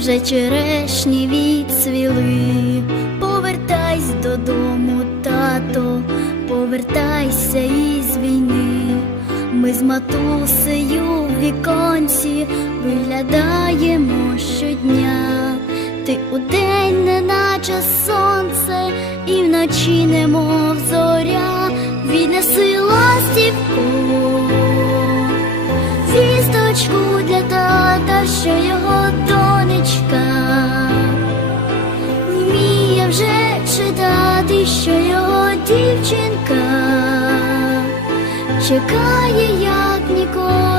вже черешні відцвіли. Повертайся додому, тато, повертайся із війни. Ми з матусею в віконці виглядаємо щодня. Ти удень, неначе сонце, і вночі немов що його донечка вміє вже читати, що його дівчинка чекає, як ніколи,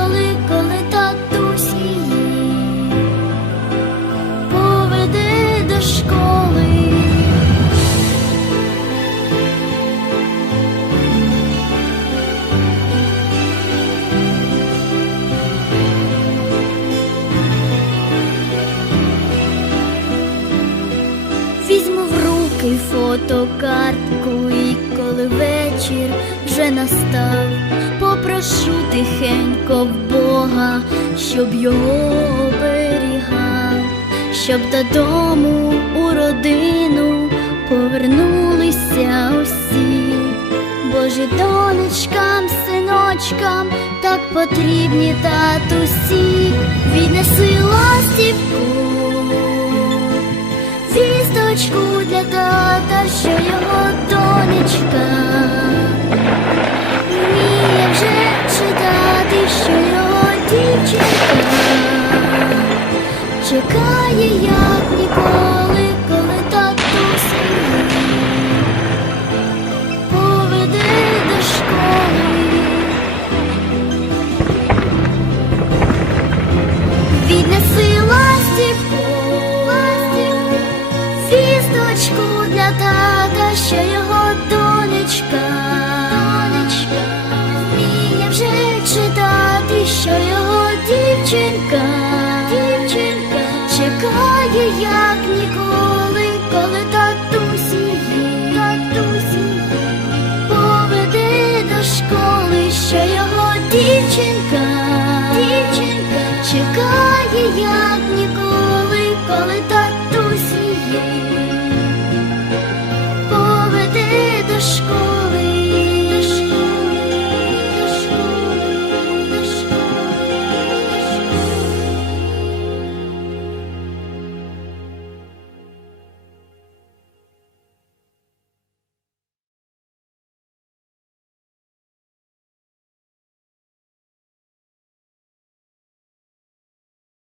Візьму в руки фотокартку, і коли вечір вже настав, попрошу тихенько в Бога, щоб його оберігав, щоб додому у родину повернулися усі. Божі донечкам, синочкам так потрібні татусі, що його донечка вміє вже читати, що його дівчинка чекає, як що його донечка, донечка вміє вже читати, що його дівчинка, дівчинка чекає, як ніколи, коли татусь її поведе до школи, що його дівчинка, дівчинка чекає, як